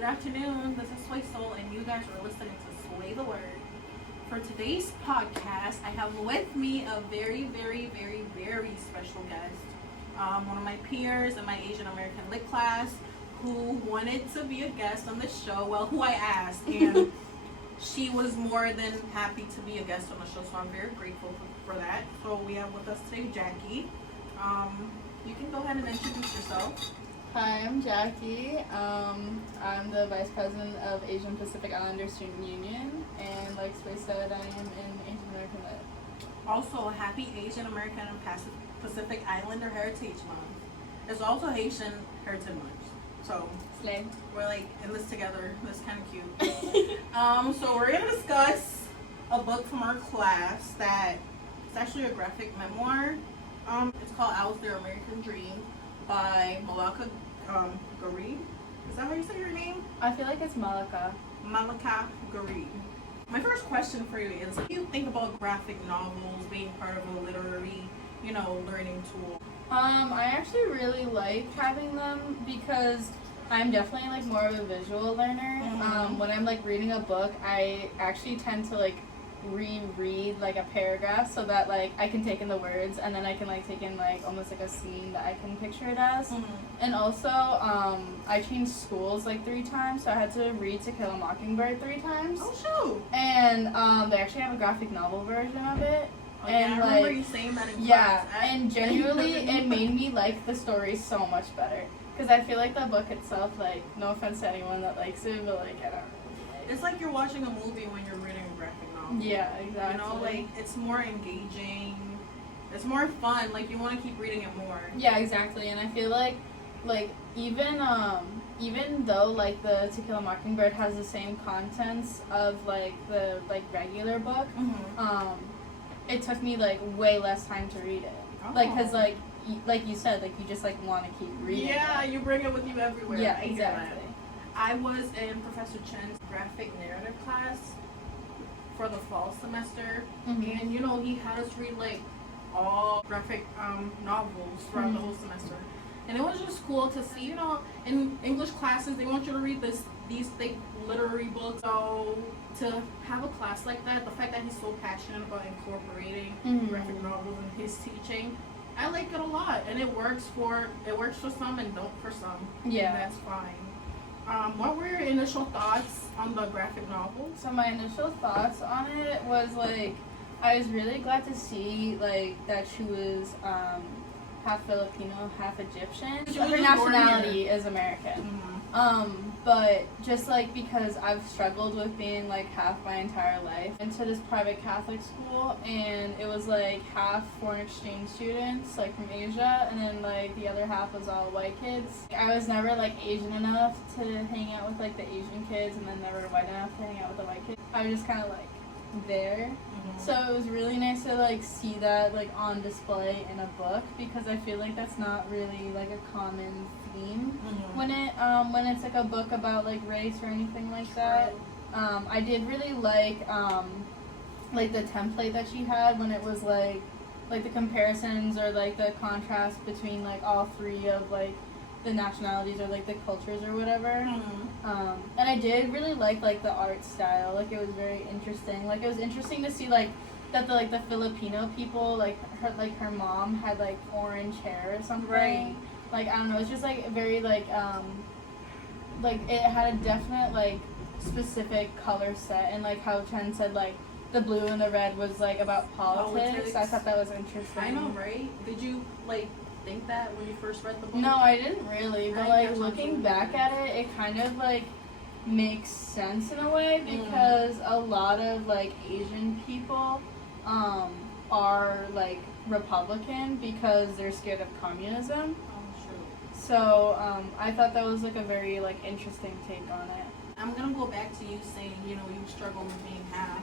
Good afternoon, this is Sway Soul, and you guys are listening to Sway the Word. For today's podcast, I have with me a very, very, very, very special guest. One of my peers in my Asian American Lit class who wanted to be a guest on this show, well, who I asked, and she was more than happy to be a guest on the show, so I'm very grateful for that. So we have with us today Jackie. You can go ahead and introduce yourself. Hi, I'm Jackie. I'm the Vice President of Asian Pacific Islander Student Union, and like Sway said, I am in Asian American Lit. Also, happy Asian American and Pacific Islander Heritage Month. It's also Haitian Heritage Month. So Slay. we're like in this together. That's kind of cute. So we're gonna discuss a book from our class that it's actually a graphic memoir. It's called Out Their American Dream by Malaka Gharib. Is that how you say your name? I feel like it's Malaka. Malaka Gharib. My first question for you is, what do you think about graphic novels being part of a literary, learning tool? I actually really like having them because I'm definitely like more of a visual learner. Mm-hmm. When I'm like reading a book, I actually tend to like reread like a paragraph so that like I can take in the words and then I can like take in like almost like a scene that I can picture it as. Mm-hmm. And also I changed schools like 3 times, so I had to read To Kill a Mockingbird 3 times. Oh shoot! And they actually have a graphic novel version of it. Oh, and yeah, I remember you saying that in class. And genuinely it made me like the story so much better because I feel like the book itself, like, no offense to anyone that likes it, but like I don't really like it. It's like you're watching a movie when you're reading a graphic novel. Yeah, exactly. Like it's more engaging. It's more fun. Like you want to keep reading it more. Yeah, exactly. And I feel like even though like the To Kill a Mockingbird has the same contents of like the like regular book, Mm-hmm. It took me like way less time to read it. Oh. Like, cause like you said, like you just like want to keep reading. Yeah, it. you bring it with you everywhere. Yeah, I hear exactly. that. I was in Professor Chen's graphic narrative class for the fall semester, Mhm. and he had us read like all graphic novels throughout the Mhm. whole semester, and it was just cool to see. In English classes they want you to read these thick literary books. So to have a class like that, the fact that he's so passionate about incorporating Mhm. graphic novels in his teaching, I like it a lot, and it works for some and don't for some. Yeah. And that's fine. What were your initial thoughts on the graphic novel? So my initial thoughts on it was like I was really glad to see like that she was half Filipino, half Egyptian. She was Her just born nationality is American. Mm-hmm. But just like because I've struggled with being like half my entire life into this private Catholic school, and it was like half foreign exchange students like from Asia, and then like the other half was all white kids. I was never like Asian enough to hang out with like the Asian kids, and then never white enough to hang out with the white kids. I was just kind of like there. Mm-hmm. So it was really nice to like see that like on display in a book because I feel like that's not really like a common theme Mm-hmm. when it's like a book about like race or anything like that. I did really like the template that she had when it was like the comparisons or like the contrast between like all 3 of like the nationalities or like the cultures or whatever. Mm-hmm. And I did really like the art style. Like it was very interesting. Like it was interesting to see like that the Filipino people like her mom had like orange hair or something. Right. Like I don't know. It's just like very like it had a definite like specific color set, and like how Chen said like the blue and the red was like about politics. I thought that was interesting. I know, right? Did you think that when you first read the book? No, I didn't really, but I like looking back at it, it kind of like makes sense in a way because a lot of like Asian people are like Republican because they're scared of communism. Oh, shoot. So I thought that was like a very like interesting take on it. I'm gonna go back to you saying, you struggled with being half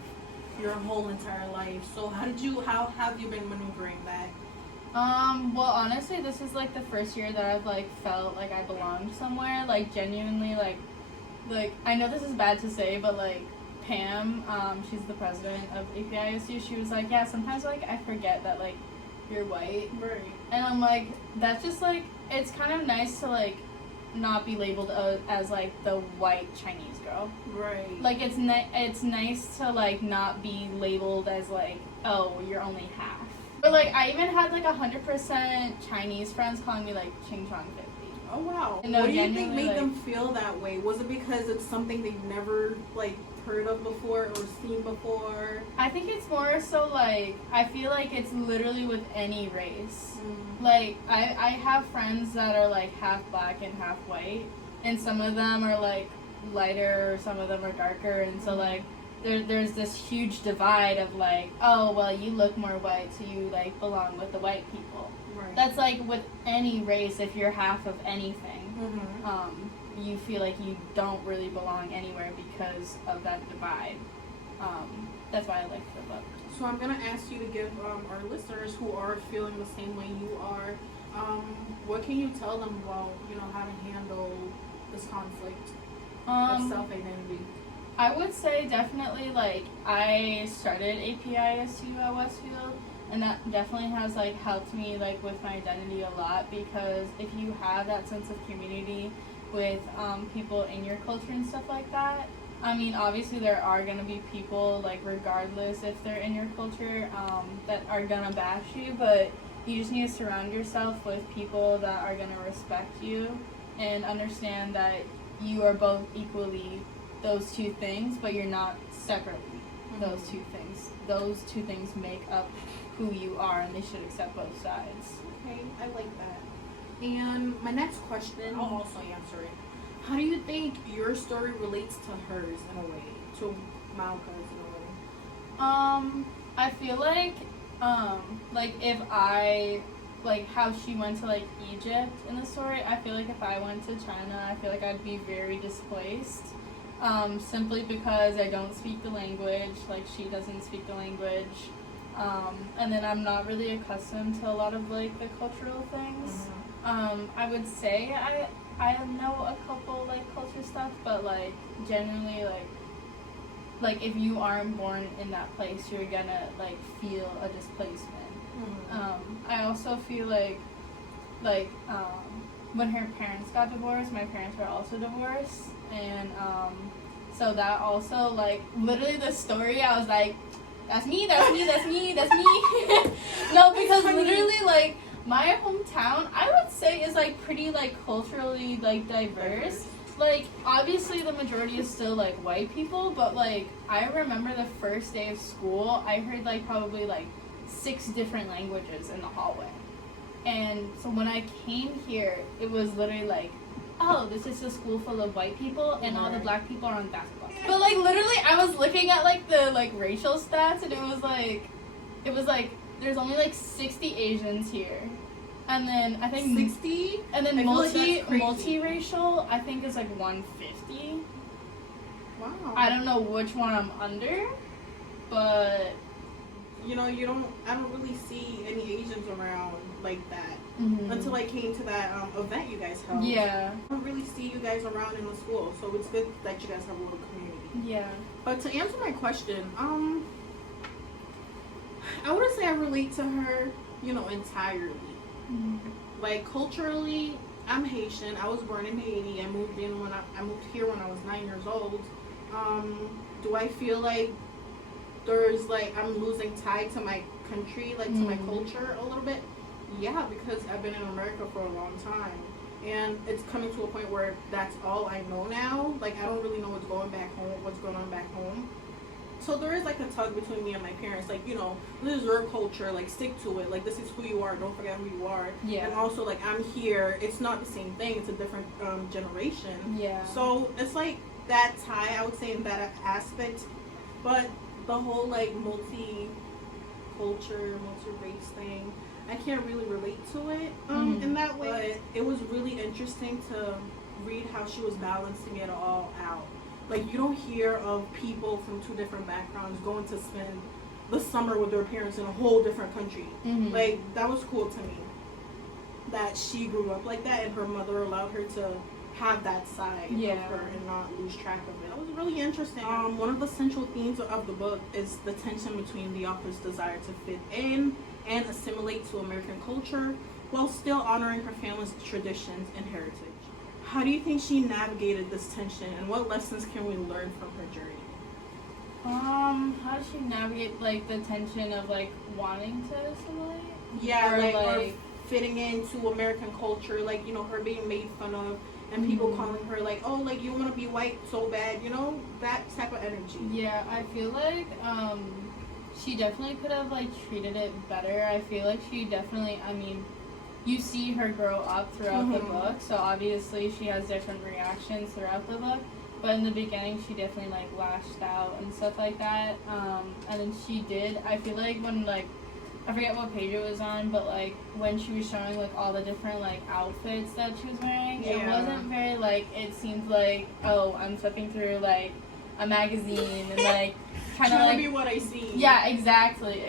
your whole entire life. So how have you been maneuvering that? Well, honestly, this is like the first year that I've like felt like I belonged somewhere, like genuinely, like I know this is bad to say, but like Pam, she's the president of APISU. She was like, yeah, sometimes like I forget that like you're white, Right. and I'm like, that's just like it's kind of nice to like not be labeled as like the white Chinese girl. Right. Like it's nice to like not be labeled as like, oh, you're only half. But like I even had like 100% Chinese friends calling me like Ching Chong 50. Oh wow. No, what do you think made like, them feel that way? Was it because it's something they've never like heard of before or seen before? I think it's more so like I feel like it's literally with any race. Mm. Like I have friends that are like half black and half white, and some of them are like lighter or some of them are darker, and so like there's this huge divide of like, oh well, you look more white, so you like belong with the white people. Right. That's like with any race. If you're half of anything, you feel like you don't really belong anywhere because of that divide. That's why I like the book. So I'm gonna ask you to give our listeners who are feeling the same way you are, what can you tell them about how to handle this conflict of self-identity? I would say definitely like I started APISU at Westfield, and that definitely has like helped me like with my identity a lot, because if you have that sense of community with people in your culture and stuff like that, I mean obviously there are gonna be people like regardless if they're in your culture that are gonna bash you, but you just need to surround yourself with people that are gonna respect you and understand that you are both equally those two things, but you're not separately those two things. Those two things make up who you are, and they should accept both sides. Okay, I like that. And my next question, I'll also answer it. How do you think your story relates to hers in a way, to Malaka's in a way? I feel like if I, like how she went to like Egypt in the story, I feel like if I went to China, I feel like I'd be very displaced. Simply because I don't speak the language, like she doesn't speak the language. And then I'm not really accustomed to a lot of like the cultural things. I would say I know a couple like culture stuff, but like generally like if you aren't born in that place, you're gonna like feel a displacement. I also feel like when her parents got divorced, my parents were also divorced, and so that also like literally the story I was like, that's me. No, because literally like my hometown, I would say, is like pretty like culturally like diverse. Like obviously the majority is still like white people, but like I remember the first day of school, I heard like probably like 6 different languages in the hallway. And so when I came here, it was literally like, oh, this is a school full of white people and all the black people are on basketball. But like literally I was looking at like the like racial stats, and it was like there's only like 60 Asians here. And then I think 60? And then multiracial I think is like 150. Wow. I don't know which one I'm under, but I don't really see any Asians around like that until I came to that event you guys held. Yeah. I don't really see you guys around in the school, so it's good that you guys have a little community. Yeah. But to answer my question, I wouldn't say I relate to her, entirely. Like culturally, I'm Haitian. I was born in Haiti. I moved here when I was 9 years old. Do I feel like there's like I'm losing tie to my country, like to my culture a little bit? Yeah, because I've been in America for a long time, and it's coming to a point where that's all I know now. Like I don't really know what's going on back home. So there is like a tug between me and my parents, like, this is your culture, like stick to it, like this is who you are, don't forget who you are. Yeah. And also like I'm here, it's not the same thing, it's a different generation. Yeah. So it's like that tie, I would say, in that aspect. But the whole like multi-culture, multi-race thing, I can't really relate to it in that way. But it was really interesting to read how she was balancing it all out. Like, you don't hear of people from 2 different backgrounds going to spend the summer with their parents in a whole different country. Like, that was cool to me, that she grew up like that and her mother allowed her to have that side of her and not lose track of it. That was really interesting. One of the central themes of the book is the tension between the author's desire to fit in and assimilate to American culture while still honoring her family's traditions and heritage. How do you think she navigated this tension, and what lessons can we learn from her journey? How does she navigate like the tension of like wanting to assimilate? Yeah, or, or fitting into American culture, like, you know, her being made fun of and people calling her like, oh, like, you want to be white so bad, you know, that type of energy. Yeah, I feel like she definitely could have like treated it better. I feel like she definitely, I mean, you see her grow up throughout the book, so obviously she has different reactions throughout the book. But in the beginning, she definitely like lashed out and stuff like that. And then she did. I feel like when like, I forget what page it was on, but like when she was showing like all the different like outfits that she was wearing, it wasn't very like, it seemed like, oh, I'm flipping through like a magazine and like trying to like be what I see. Yeah, exactly.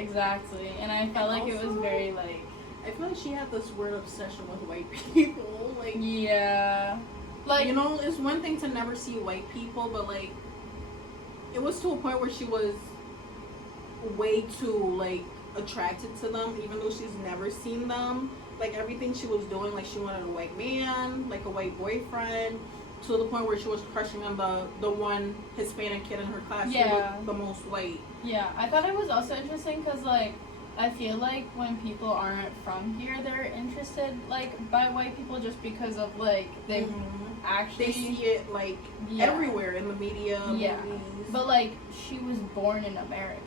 And I felt like it was very like, I feel like she had this weird obsession with white people. Like, yeah. Like, you know, it's one thing to never see white people, but like, it was to a point where she was way too like attracted to them, even though she's never seen them. Like, everything she was doing, like, she wanted a white man, like a white boyfriend, to the point where she was crushing on the one Hispanic kid in her class who looked the most white. Yeah, I thought it was also interesting because like, I feel like when people aren't from here, they're interested like by white people just because of like they actually they see it like everywhere in the media. Yeah, movies. But like, she was born in America,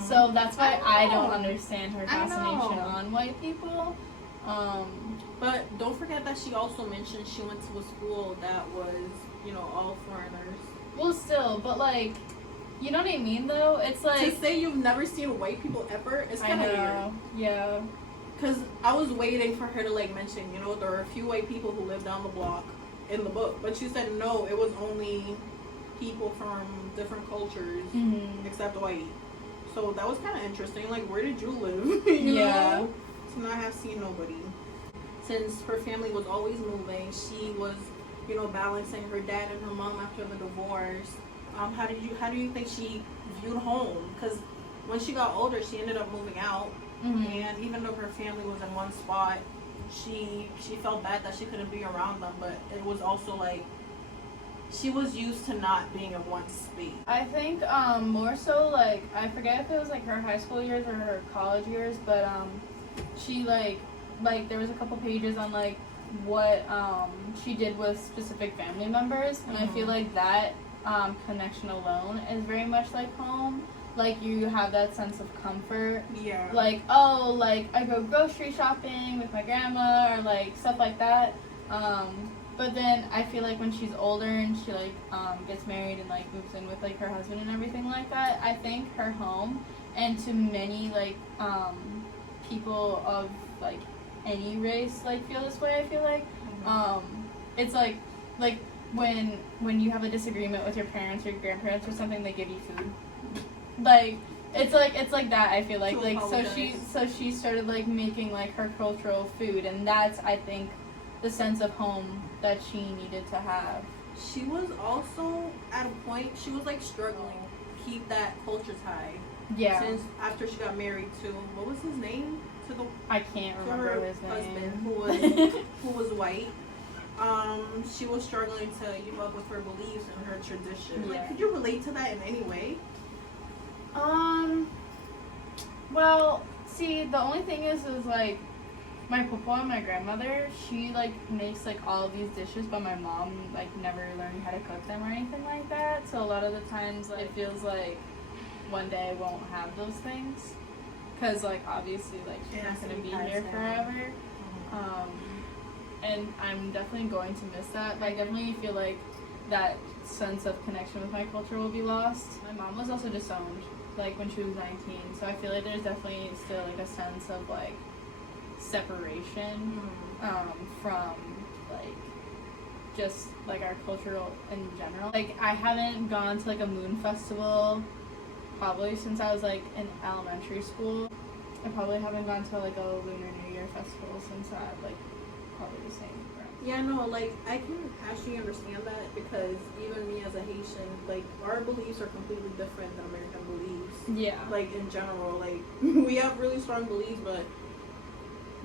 so that's why I don't understand her fascination on white people. But don't forget that she also mentioned she went to a school that was, you know, all foreigners. Well, still, but like, you know what I mean, though? It's like, to say you've never seen white people ever is kind of weird. Yeah. Because I was waiting for her to like mention, you know, there are a few white people who live down the block in the book, but she said no, it was only people from different cultures except white. So that was kind of interesting. Like, where did you live? you know? To not have seen nobody. Since her family was always moving, she was, you know, balancing her dad and her mom after the divorce. How do you think she viewed home? Because when she got older, she ended up moving out, and even though her family was in one spot, she felt bad that she couldn't be around them. But it was also like she was used to not being in one space. I think more so like, I forget if it was like her high school years or her college years, but she like there was a couple pages on like what she did with specific family members, and I feel like that connection alone is very much like home. Like, you have that sense of comfort. Yeah. Like, oh, like, I go grocery shopping with my grandma, or like stuff like that. But then I feel like when she's older and she like gets married and like moves in with like her husband and everything like that, I think her home, and to many like people of like any race like feel this way, I feel like it's like when you have a disagreement with your parents or your grandparents or something, they give you food. Like, it's like that, I feel like so she started like making like her cultural food, and that's, I think, the sense of home that she needed to have. She was also at a point, she was like struggling to keep that culture tie. Yeah. Since after she got married to, what was his name? I can't remember his name. Husband, who was white. She was struggling to keep up with her beliefs and her tradition. Yeah. Like, could you relate to that in any way? Well, see, the only thing is like, my papa and my grandmother, she like makes like all of these dishes, but my mom like never learned how to cook them or anything like that. So a lot of the times, like, it feels like one day I won't have those things, because like obviously like she's not gonna be here forever. And I'm definitely going to miss that. Like, I definitely feel like that sense of connection with my culture will be lost. My mom was also disowned, like, when she was 19, so I feel like there's definitely still like a sense of like separation from like just like our cultural in general. Like, I haven't gone to like a moon festival probably since I was like in elementary school. I probably haven't gone to like a Lunar New Year festival since that, like, probably the same. Yeah, no, like, I can actually understand that, because even me as a Haitian, like, our beliefs are completely different than American beliefs. Yeah. Like, in general, like, we have really strong beliefs, but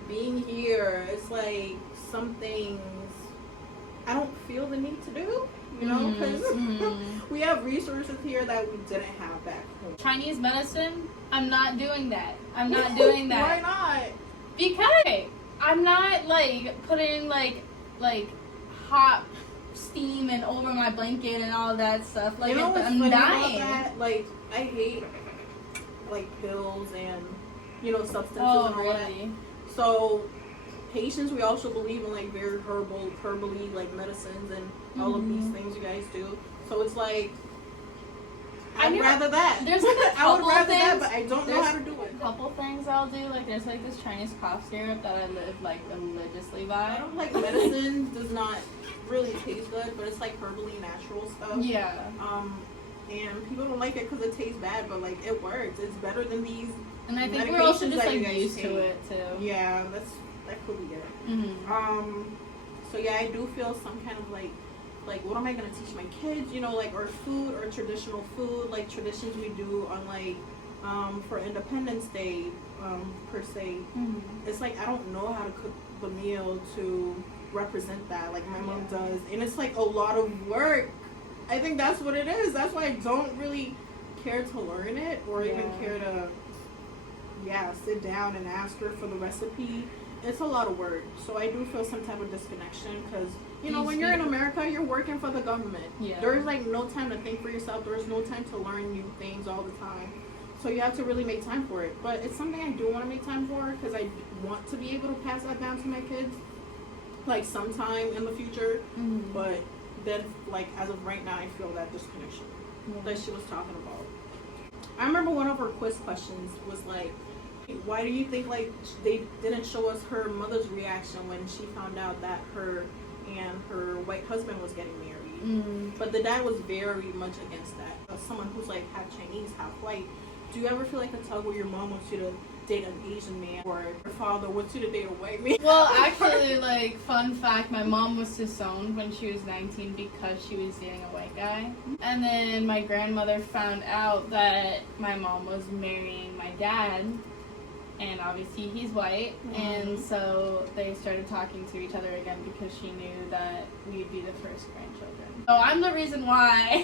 being here, it's like some things I don't feel the need to do, you know, because we have resources here that we didn't have back home. Chinese medicine, I'm not doing that. I'm not doing that. Why not? Because I'm not like putting like hot steam and over my blanket and all that stuff. Like, you know what's I'm funny dying. about that? Like, I hate like pills and, you know, substances and all really? that. So patients, we also believe in like very herbally like medicines and all of these things you guys do. So it's like I'd rather that. There's like a couple I would rather things, that, but I don't know how to do it. A couple things I'll do. Like there's like this Chinese cough syrup that I live like religiously by. I don't like medicine. Does not really taste good, but it's like herbally natural stuff. Yeah. And people don't like it because it tastes bad, but like it works. It's better than these. And I think we're also just like like used to it too. Yeah, that could be it. So yeah, I do feel some kind of like what am I gonna teach my kids? You know, like or food or traditional food, like traditions we do on like for Independence Day per se. It's like I don't know how to cook the meal to represent that like my mom does, and it's like a lot of work. I think that's what it is. That's why I don't really care to learn it or even care to sit down and ask her for the recipe. It's a lot of work, so I do feel some type of disconnection because you know when you're in America, you're working for the government. There's like no time to think for yourself. There's no time to learn new things all the time, so you have to really make time for it. But it's something I do want to make time for because I want to be able to pass that down to my kids like sometime in the future. But then like as of right now, I feel that disconnection that she was talking about. I remember one of her quiz questions was like, why do you think like they didn't show us her mother's reaction when she found out that her and her white husband was getting married? But the dad was very much against that. As someone who's like half Chinese, half white, do you ever feel like a tug where your mom wants you to date an Asian man or your father wants you to date a white man? Well, actually, like fun fact, my mom was disowned when she was 19 because she was dating a white guy. And then my grandmother found out that my mom was marrying my dad. And obviously he's white, and so they started talking to each other again because she knew that we'd be the first grandchildren. So I'm the reason why.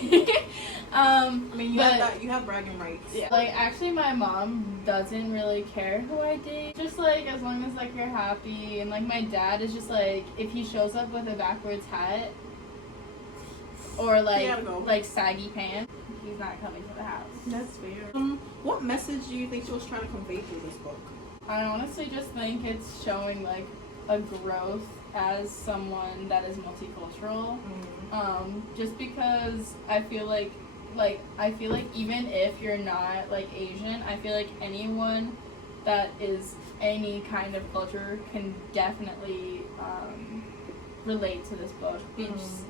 I mean, you have bragging rights. Yeah. Like, actually, my mom doesn't really care who I date. Just, like, as long as, like, you're happy. And, like, my dad is just, like, if he shows up with a backwards hat or, like saggy pants, he's not coming to the house. That's fair. What message do you think she was trying to convey through this book? I honestly just think it's showing like a growth as someone that is multicultural. Just because I feel like even if you're not like Asian, I feel like anyone that is any kind of culture can definitely relate to this book.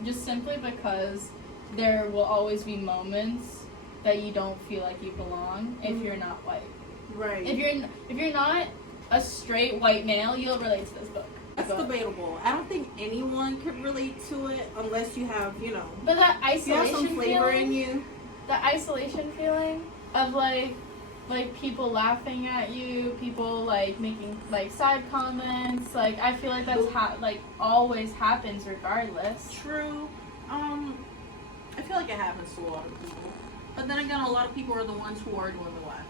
Just simply because there will always be moments that you don't feel like you belong if you're not white. Right. If you're not a straight white male, you'll relate to this book. That's debatable. I don't think anyone could relate to it unless you have, you know. But that isolation you have some flavor feeling, in you. The isolation feeling of like people laughing at you, people like making like side comments. Like I feel like that's always happens regardless. True. I feel like it happens to a lot of people. But then again, a lot of people are the ones who are doing the laughing.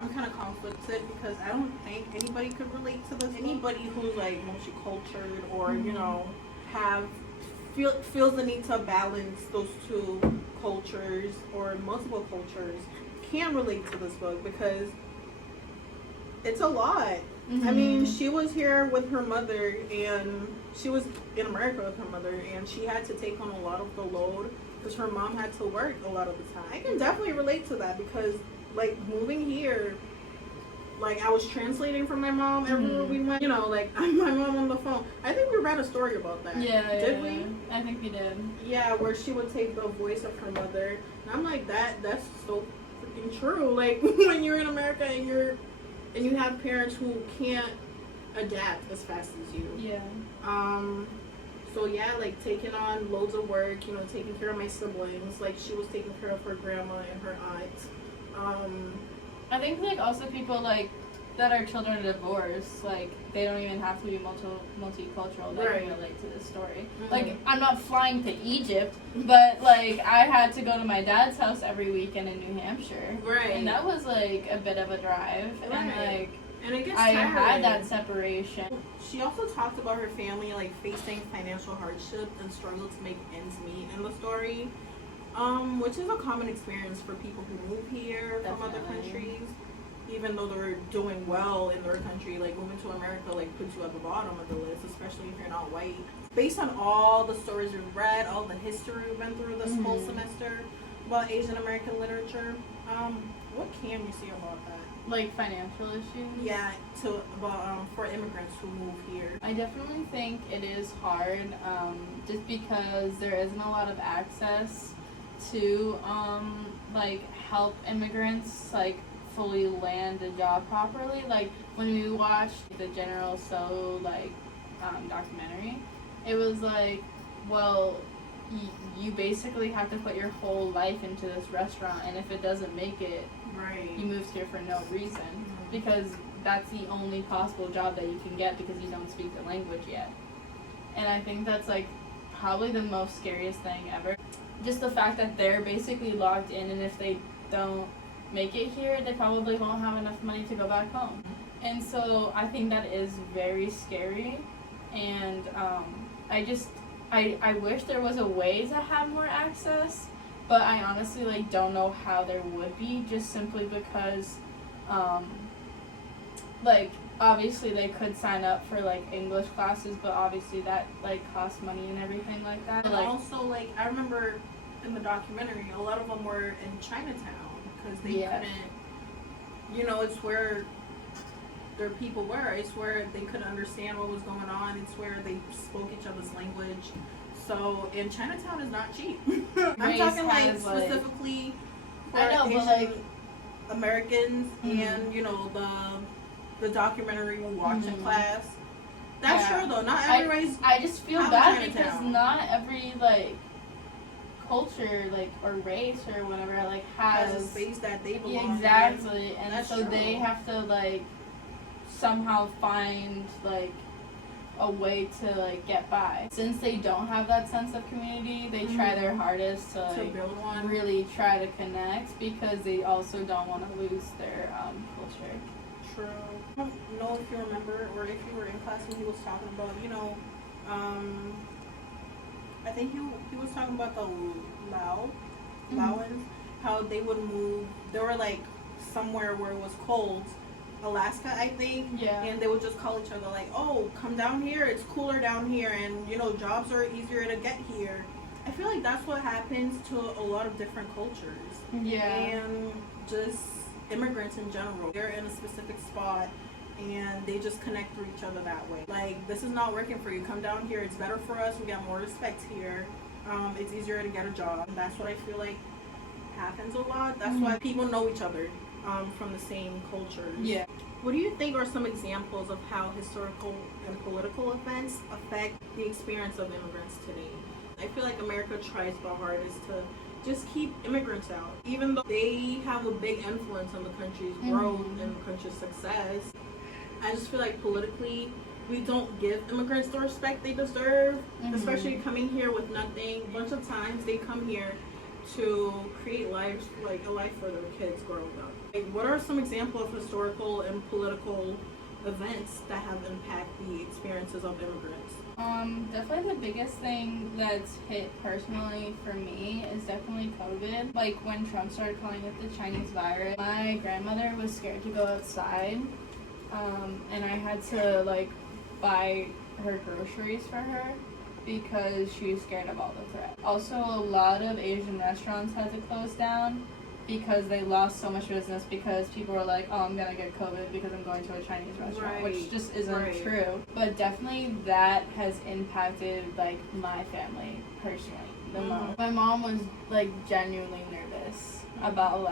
I'm kind of conflicted because I don't think anybody could relate to this. Anybody who's like multicultural or you know feels the need to balance those two cultures or multiple cultures can relate to this book because it's a lot. I mean, she was here with her mother and she was in America with her mother and she had to take on a lot of the load because her mom had to work a lot of the time. I can definitely relate to that because like moving here, like I was translating for my mom everywhere we went. You know, like my mom on the phone. I think we read a story about that. Did we? I think we did. Yeah, where she would take the voice of her mother. And I'm like, that's so freaking true. Like when you're in America and you have parents who can't adapt as fast as you. Yeah. So yeah, like taking on loads of work, you know, taking care of my siblings. Like she was taking care of her grandma and her aunt. I think like also people like that our children are divorced, like, they don't even have to be multicultural that can relate to this story. Mm-hmm. Like, I'm not flying to Egypt, but, like, I had to go to my dad's house every weekend in New Hampshire. Right. And that was, like, a bit of a drive. Right. And, like, and it gets I tiring. had that separation. She also talked about her family, like, facing financial hardship and struggle to make ends meet in the story, which is a common experience for people who move here from other countries. Even though they're doing well in their country, like moving to America like puts you at the bottom of the list, especially if you're not white. Based on all the stories we've read, all the history we've been through this whole semester about Asian American literature, what can you see about that? Like financial issues? Yeah, for immigrants who move here. I definitely think it is hard, just because there isn't a lot of access to like help immigrants like fully land a job properly. Like when we watched the General So documentary, it was like, well, you basically have to put your whole life into this restaurant, and if it doesn't make it, you moved here for no reason, because that's the only possible job that you can get because you don't speak the language yet. And I think that's like probably the most scariest thing ever. Just the fact that they're basically locked in, and if they don't make it here, they probably won't have enough money to go back home. And so I think that is very scary, and I wish there was a way to have more access, but I honestly like don't know how there would be, just simply because like obviously they could sign up for like English classes, but obviously that like costs money and everything like that. And also, like, I remember in the documentary a lot of them were in Chinatown because they couldn't, it's where their people were. It's where they couldn't understand what was going on. It's where they spoke each other's language. So, and Chinatown is not cheap. I'm talking like specifically for Asian Americans and, the documentary we watched in class. That's true though. Not everybody's. I just feel bad because not every like culture or race or whatever has a space that they belong in. Exactly, and that's so true. They have to somehow find a way to get by. Since they don't have that sense of community, they try their hardest to build one. Really try to connect, because they also don't want to lose their culture. True. I don't know if you remember or if you were in class when he was talking about, I think he was talking about the Laoans, how they would move. They were somewhere where it was cold, Alaska, I think. Yeah. And they would just call each other oh, come down here. It's cooler down here, and jobs are easier to get here. I feel like that's what happens to a lot of different cultures. Yeah. And just immigrants in general. They're in a specific spot, and they just connect through each other that way. This is not working for you. Come down here. It's better for us. We got more respect here. It's easier to get a job. And that's what I feel like happens a lot. That's why people know each other from the same cultures. Yeah. What do you think are some examples of how historical and political events affect the experience of immigrants today? I feel like America tries the hardest to just keep immigrants out. Even though they have a big influence on the country's growth and the country's success, I just feel like politically, we don't give immigrants the respect they deserve, especially coming here with nothing. A bunch of times they come here to create lives, a life for their kids growing up. What are some examples of historical and political events that have impacted the experiences of immigrants? Definitely the biggest thing that's hit personally for me is definitely COVID. When Trump started calling it the Chinese virus, my grandmother was scared to go outside, and I had to buy her groceries for her because she was scared of all the threats. Also, a lot of Asian restaurants had to close down because they lost so much business because people were like, oh, I'm gonna get COVID because I'm going to a Chinese restaurant, which just isn't true. But definitely that has impacted my family personally the most. My mom was genuinely nervous about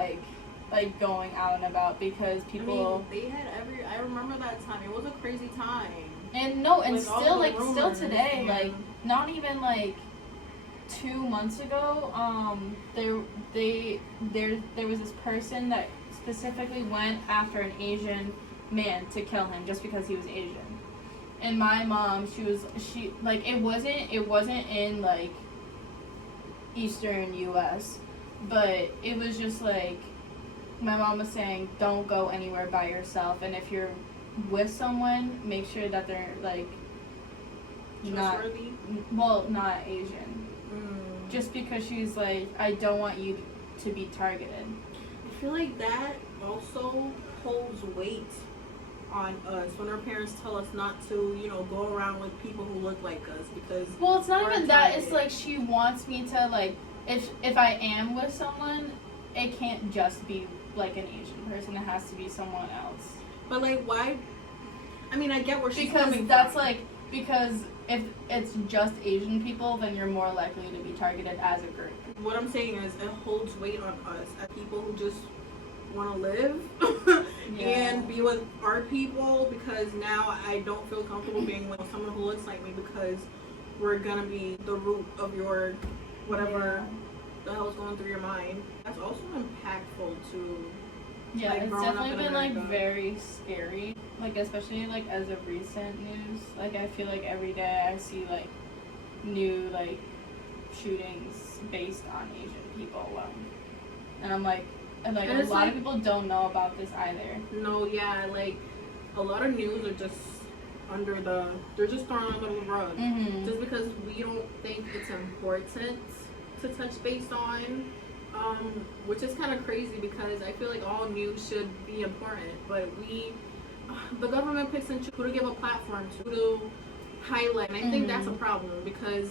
going out and about because people. They had I remember that time. It was a crazy time. And no, and still still today, not even 2 months ago, there was this person that specifically went after an Asian man to kill him just because he was Asian. And my mom, she like it wasn't in like Eastern US, but it was just like my mom was saying, don't go anywhere by yourself, and if you're with someone, make sure that they're like not Asian. Just because she's like, I don't want you to be targeted. I feel like that also holds weight on us when our parents tell us not to, go around with people who look like us because. Well, it's not even that. It's like she wants me to like, if I am with someone, it can't just be like an Asian person. It has to be someone else. But like, why? I mean, I get where she's coming from. That's like because if it's just Asian people, then you're more likely to be targeted as a group. What I'm saying is, it holds weight on us as people who just want to live and be with our people, because now I don't feel comfortable being with someone who looks like me because we're gonna be the root of your whatever the hell's going through your mind. That's also impactful to it's definitely been like very scary, like especially like as of recent news. Like I feel like every day I see like new like shootings based on Asian people alone, and I'm like, and a lot of people don't know about this either. No, yeah, like a lot of news are just they're just thrown under the rug, just because we don't think it's important to touch base on, which is kind of crazy because I feel like all news should be important, but the government picks and chooses who to give a platform to, who to highlight, and I think that's a problem because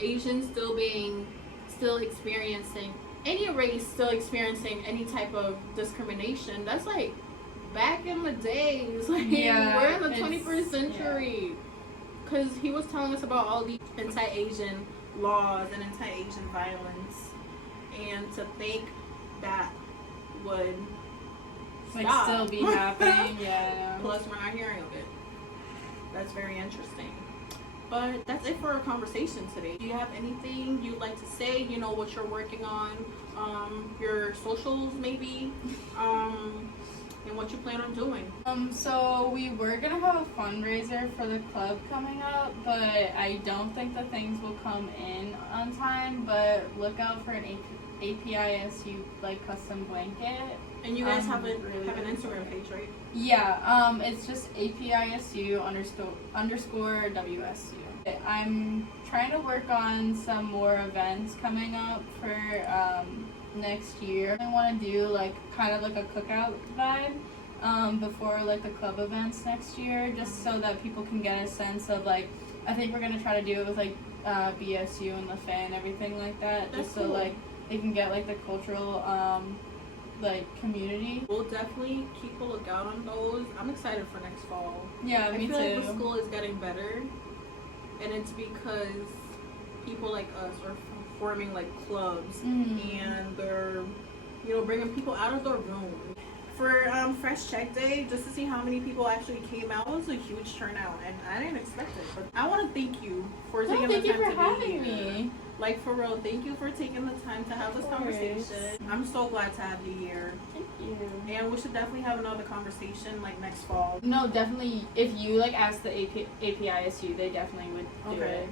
Asians still experiencing, any race still experiencing any type of discrimination, that's like back in the days, like we're in the 21st century, because he was telling us about all these anti-Asian laws and anti-Asian violence, and to think that would stop. Still be happening. Plus we're not hearing of it. That's very interesting. But that's it for our conversation today. Do you have anything you'd like to say? What you're working on, your socials maybe, and what you plan on doing? So we were gonna have a fundraiser for the club coming up, but I don't think the things will come in on time. But look out for an APISU like custom blanket. And you guys have an Instagram page, right? Yeah, it's just APISU underscore WSU. I'm trying to work on some more events coming up for next year. I want to do like kind of like a cookout vibe before like the club events next year, just so that people can get a sense of like, I think we're gonna try to do it with like BSU and the FA and everything like that. That's just cool. So like they can get like the cultural like community. We'll definitely keep a lookout on those. I'm excited for next fall. Yeah, me too. I feel like the school is getting better, and it's because people like us are forming like clubs, and they're bringing people out of their room. For Fresh Check Day, just to see how many people actually came out, it was a huge turnout, and I didn't expect it. But I want to thank you for taking the time to be here. Thank you for having me. Like, for real, thank you for taking the time to have this conversation. I'm so glad to have you here. Thank you. And we should definitely have another conversation like next fall. No, definitely. If you like ask the APISU, they definitely would do it.